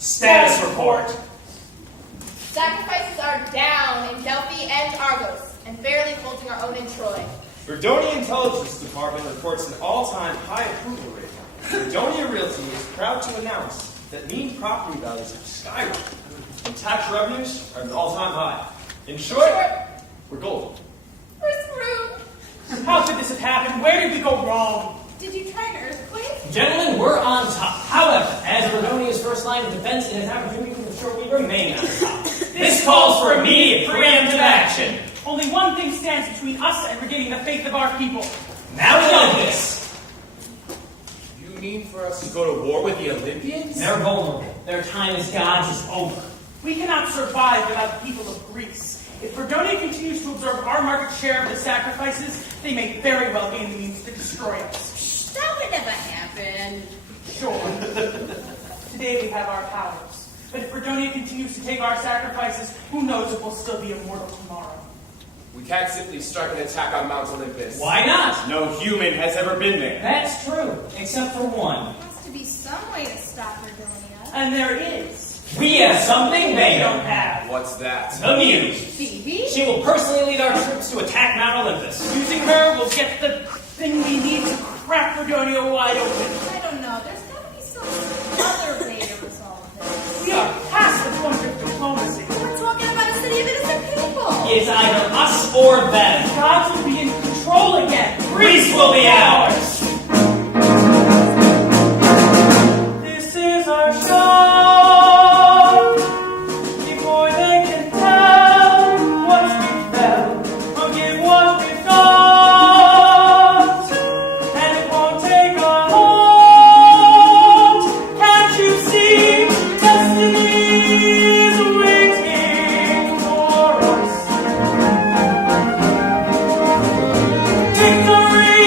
Status report. Sacrifices are down in Delphi and Argos, and barely holding our own in Troy. Burdonia Intelligence Department reports an all-time high approval rate. Burdonia Realty is proud to announce that mean property values have skyrocketed, and tax revenues are at an all-time high. In short, we're golden. We're screwed. How could this have happened? Where did we go wrong? Did you try an earthquake? Gentlemen, we're on top. However, as Burdonia's first line of defense, it is our duty to ensure we remain on top. This calls for immediate preemptive action. Only one thing stands between us and regaining the faith of our people. Now we know this. You mean for us to go to war with the Olympians? They're vulnerable. Their time as gods is over. We cannot survive without the people of Greece. If Burdonia continues to absorb our market share of the sacrifices, they may very well gain the means to destroy us. That would never happen. Sure. Today we have our powers. But if Burdonia continues to take our sacrifices, who knows if we'll still be immortal tomorrow. We can't simply strike an attack on Mount Olympus. Why not? No human has ever been there. That's true, except for one. There has to be some way to stop Burdonia. And there is. We have something they don't have. What's that? The Muse. Phoebe? She will personally lead our troops to attack Mount Olympus. Using her, we'll get the thing we need to crack Burdonia wide open. I don't know. There's got to be some other way to resolve this. We are past the point of diplomacy. We're talking about a city of innocent people. It's either us or them. Gods will be in control again. Greece will be ours. This is our show. Before they can tell what's befell, forgive what we've got. And it won't take a lot. Can't you see? Destiny's waiting for us. Victory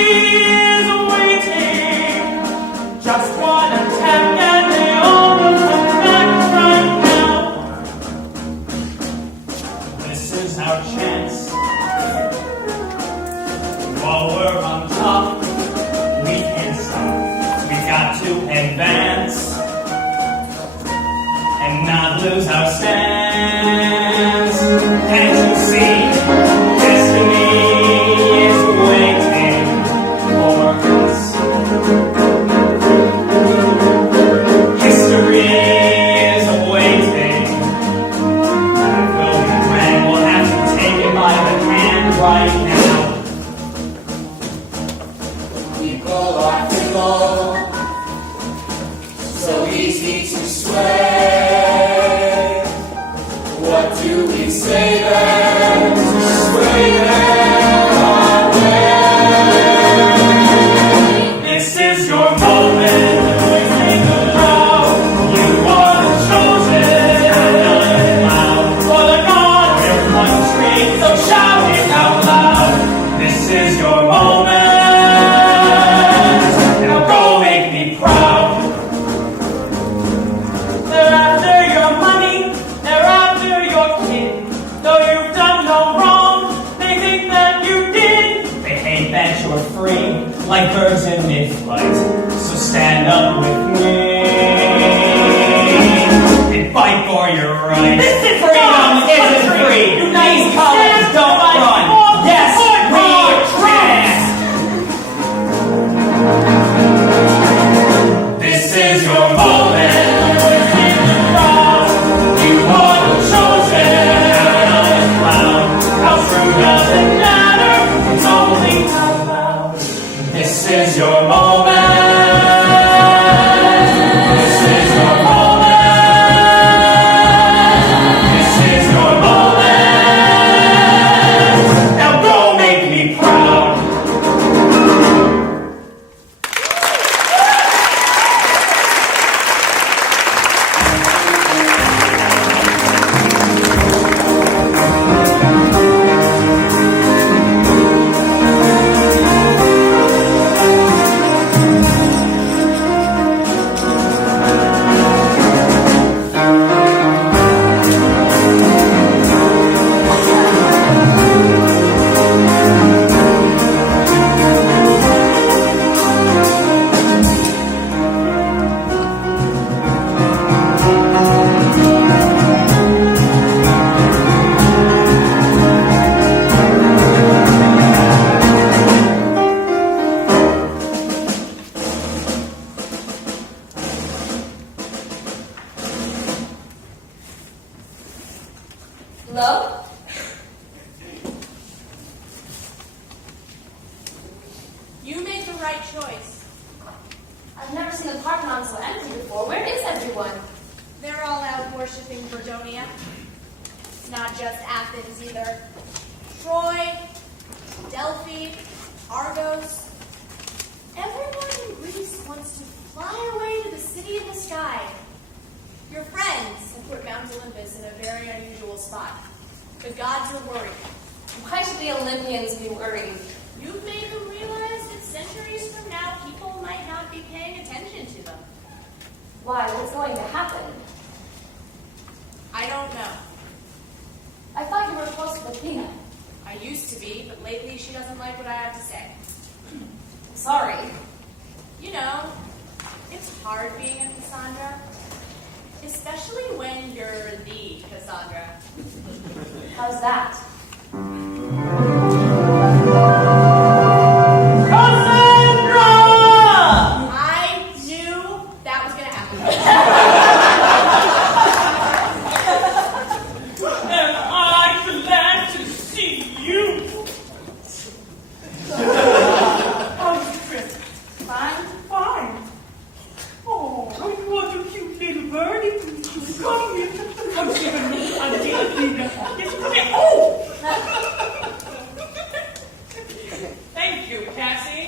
is waiting. Just one attempt and they all will come back right now. This is our chance. While we're on top, we can't stop. We got to advance and not lose our stance. Can't you see? Destiny is waiting for us. History is waiting. That will be when we'll have to take it by the hand right now. People are fickle, so easy to sway. What do we say then to sway them away? This is your moment. Make the proud. You are the chosen. For the God we're one tree, so shout it out loud. This is your moment. Now go make me proud. They're after your money. They're after your kid. Though you've done no wrong, they think that you did. They hate that you're free, like birds in mid-flight. So stand up with me and fight for your rights. This is Freedom God's isn't country. free. United These colors States don't by run. all Yes, we Trump. can. This is your moment. You are the chosen. How true doesn't matter. It's only out loud. This is your moment. Hello? You made the right choice. I've never seen the Parthenon so empty before. Where is everyone? They're all out worshipping Verdonia. Not just Athens either. Troy, Delphi, Argos. Everyone in Greece wants to fly away to the city in the sky. Your friends have put Mount Olympus in a very unusual spot. The gods are worried. Why should the Olympians be worried? You've made them realize that centuries from now, people might not be paying attention to them. Why? What's going to happen? I don't know. I thought you were close to Athena. I used to be, but lately she doesn't like what I have to say. Sorry. You know, it's hard being a Cassandra. Especially when you're the Cassandra. How's that? Cassandra! I knew that was going to happen. Am I glad to see you? How's Kris? Fine? Fine. Oh, you are the cute little birdie. Come here. Come see me. I'm Athena. Yes, come here. Oh! Thank you, Cassie.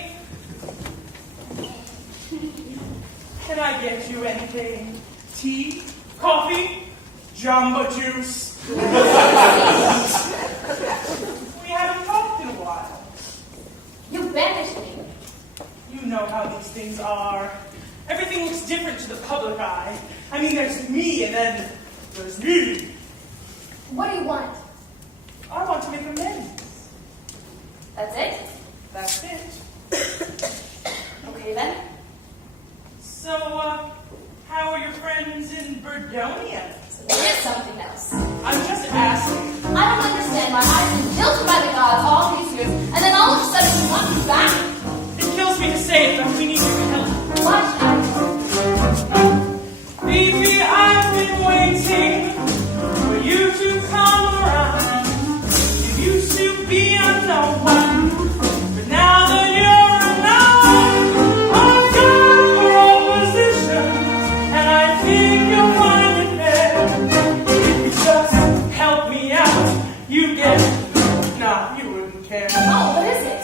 Can I get you anything? Tea? Coffee? Jamba juice? We haven't talked in a while. You banished me. You know how these things are. Everything looks different to the public eye. I mean, there's me, and then there's me. What do you want? I want to make amends. That's it? That's it. Okay then. So, how are your friends in Burgonia? So there is something else. I'm just asking. I don't understand why I've been jilted by the gods all these years, and then all of a sudden you want me back. It kills me to say it, but we need your help. Why should I? Baby, I've been waiting for you to come around. You used to be a no one, but now that you're around, I've got a position, and I think you'll find it there. If you just help me out, you get it. Nah, you wouldn't care. Oh, what is it?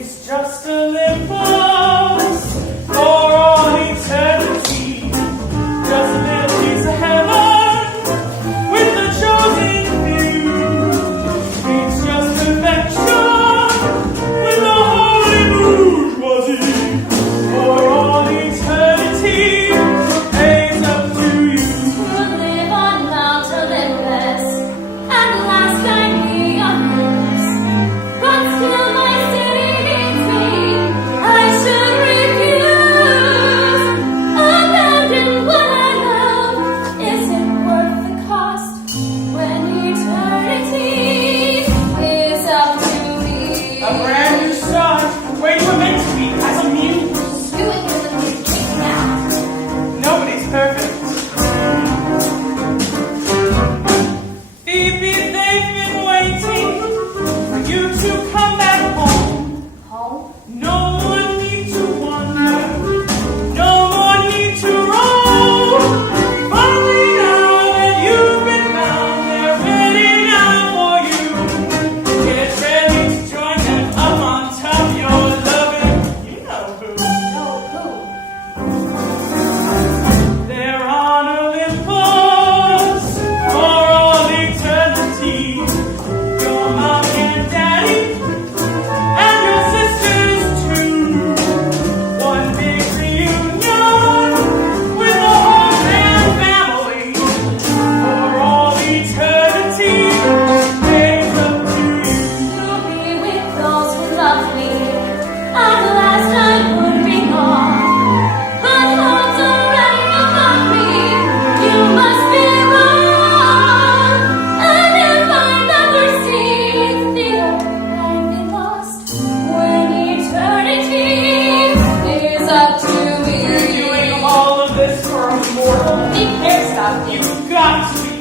It's just a Olympus for all eternity. Just a little piece of heaven with the chosen few. It's just perfection with the holy bourgeoisie. For all eternity, it's up to you. We'll live on Mount Olympus, and the last night be on yours. But still my city needs me. I should refuse. Abandon what I love. Is it worth the cost when eternity is up to me? A brand new start where you were meant to be as a muse. You and your little kick now. Nobody's perfect. Phoebe, they've been waiting for you to come back home. Home? No more need to wonder, no more need to roam. Finally now that you've been found, they're ready now for you. Get ready to join them up on top. You're loving, you know who. No, who? They're on Olympus for all eternity. Your mom and daddy and your sisters too. One big reunion with the whole damn family. For all eternity, it's up to you. To be with those who love me. At last I would be gone. But hope's already above me. You must be wrong. And if I never see Theo and be lost, when eternity is up to You're me. doing all of this for a mortal. He can't stop me. You've got to be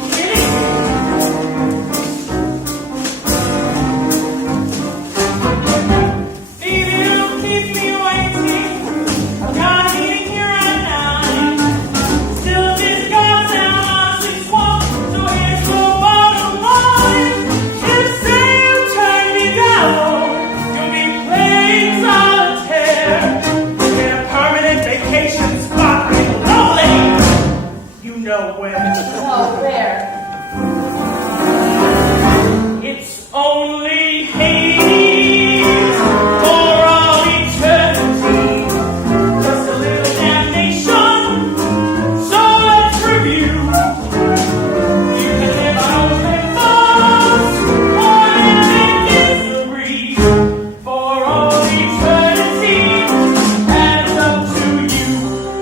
nowhere. Oh, where? It's only Hades for all eternity. Just a little damnation, so let's review. You can live on Olympus or live in misery for all eternity. And it's up to you.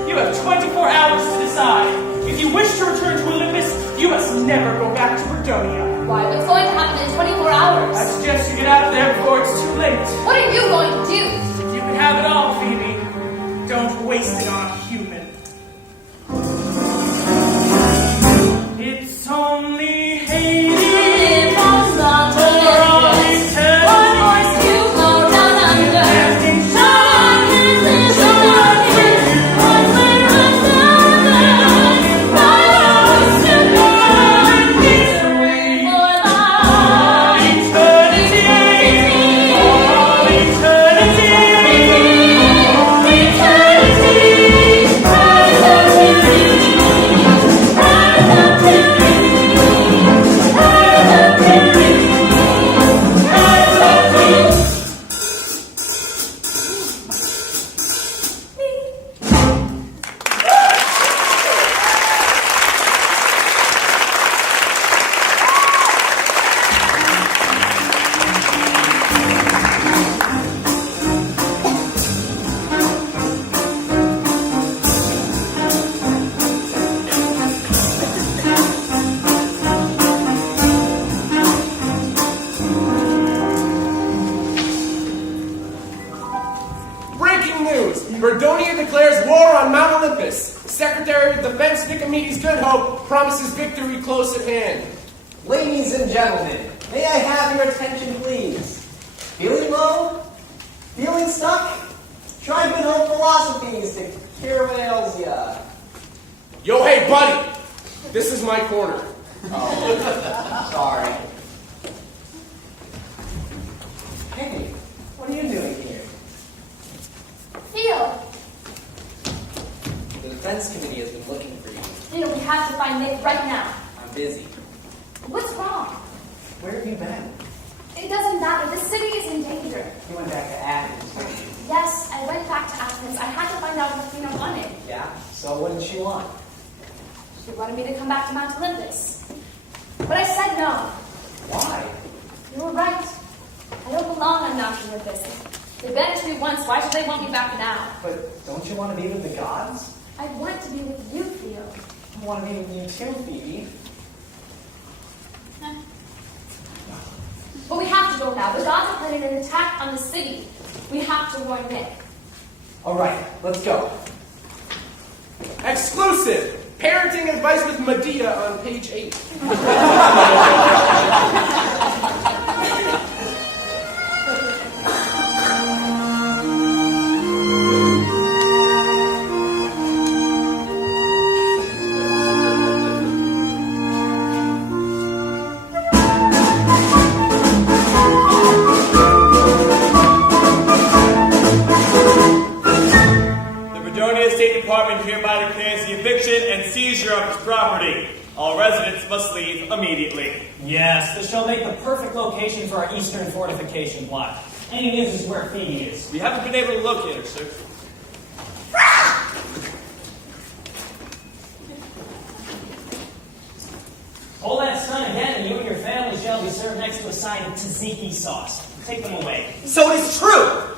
You have 24 hours to decide. If you wish to return to Olympus, you must never go back to Bredonia. Why, what's going to happen in 24 hours? I suggest you get out of there before it's too late. What are you going to do? You can have it all, Phoebe. Don't waste it on a human. It's only Hades Live on long for all eternity. One horse you go down under. Everything Someone can live without you. One way or another. My horse to go and misery for life. eternity. All eternity. Breaking news! Verdonia declares war on Mount Olympus. Secretary of Defense NIKOMEDES GOODHOPE promises victory close at hand. Ladies and gentlemen, may I have your attention, please? Feeling low? Feeling stuck? Try GOODHOPE philosophies to cure what ails ya. Yo, hey, buddy! This is my corner. Oh, sorry. Hey, what are you doing here? Theo, The Defense Committee has been looking for you. Theo, we have to find Nick right now. I'm busy. What's wrong? Where have you been? It doesn't matter. The city is in danger. You went back to Athens, didn't you? Yes, I went back to Athens. I had to find out what Athena wanted. Yeah? So what did she want? She wanted me to come back to Mount Olympus. But I said no. Why? You were right. I don't belong on Mount Olympus. They've been to me once. Why should they want me back now? But don't you want to be with the gods? I want to be with you, Theo. I want to be with you too, Phoebe. But we have to go now. The gods are planning an attack on the city. We have to warn Nick. All right, let's go. Exclusive! Parenting advice with Medea on page 8. State Department hereby declares the eviction and seizure of its property. All residents must leave immediately. Yes, this shall make the perfect location for our eastern fortification plot. Any news is where Phoebe is. We haven't been able to locate her, sir. Hold that stun again, and you and your family shall be served next to a side of tzatziki sauce. Take them away. So it is true!